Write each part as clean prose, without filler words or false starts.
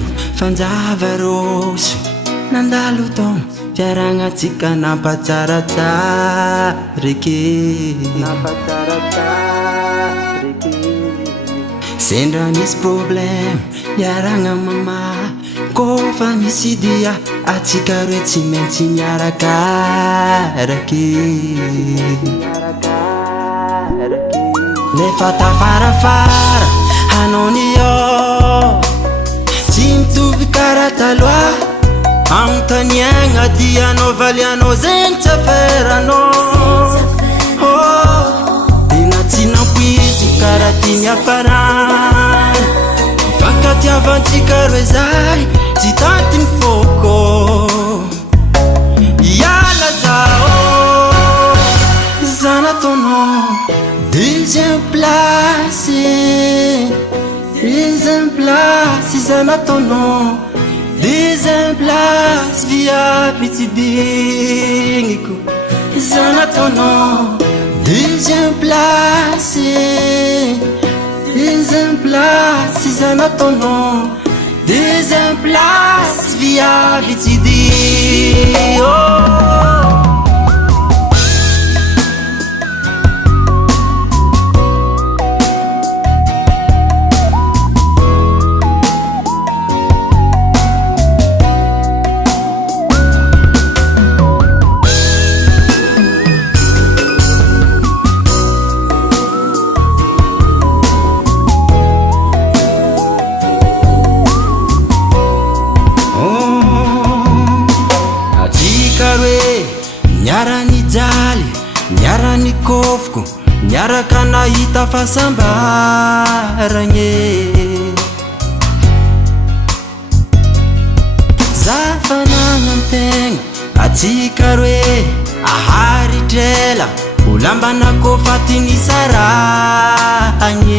mango fanjavaroso nandalo taona fiaragnatsika nampatsaratsarake sendra misy problème miaragna mama kofa misy dia atsika roe tsy maintsy miarakarake nefa tafarafara hanao ny io tsy mitovy kara taloha agnontaniagna dianao valianao zegny tsy aferanao tena tsy nampoizy kara ty miafarany fankatiavantsika roe zay tsy tanty mifôkô iala zao zanataonao deuxième place zanataonao deuxième place viavy tsy digniko zanataonao deuxième place zanataonao deuxième place viavy tsy dio niarany jaly niarany kofoko niaraka nahita fahasambaragny zafanagna antegna atsika roe aharitrela olambana kofatiny saragny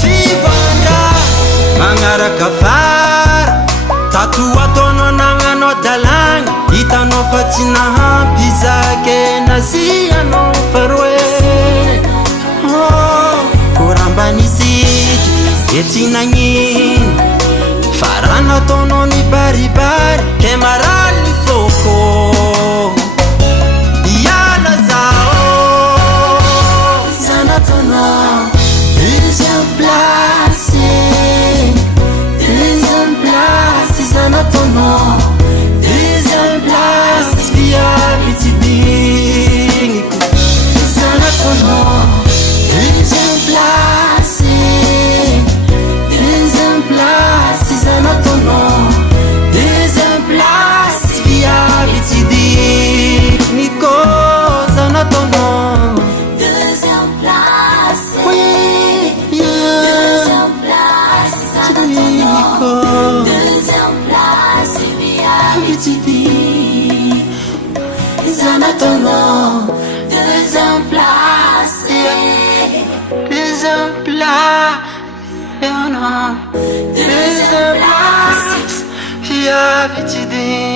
fivandra magnaraka fara tato ataonao nagnanao dalagna hitanao fa tsy nahampy zake nazianao faroe korambanisitry e tsy nagnino farana ataonao ny baribary ke maraly ny fôkô iala zao zanataonao deuxième place zanataonao deuxième place viavy tsy digniko zanataonao deuxième place zanataonao deuxième place viavy tsy digniko zanataonao deuxième place zanataonao deuxième place viavy tsy digniko